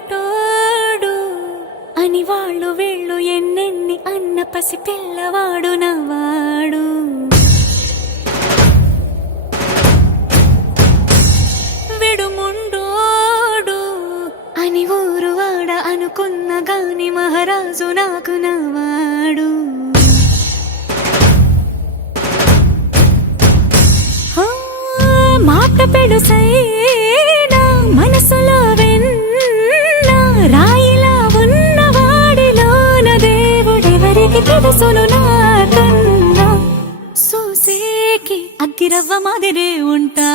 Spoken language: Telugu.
మొదటోడు అని వాళ్ళు వీళ్ళు ఎన్నెన్ని అన్న పసి పిల్లవాడు నవాడు. విడుముండోడు అని ఊరు వాడ అనుకున్న గాని మహారాజు నాకు నవాడు. మాట పెడుసైనా మనసులో వెన్న రాయిలా ఉన్నవాడిలోన దేవుడెవరికి తెలుసును నాకన్నా. సూసేకి అగ్గిరవ్వ మాదిరే ఉంటా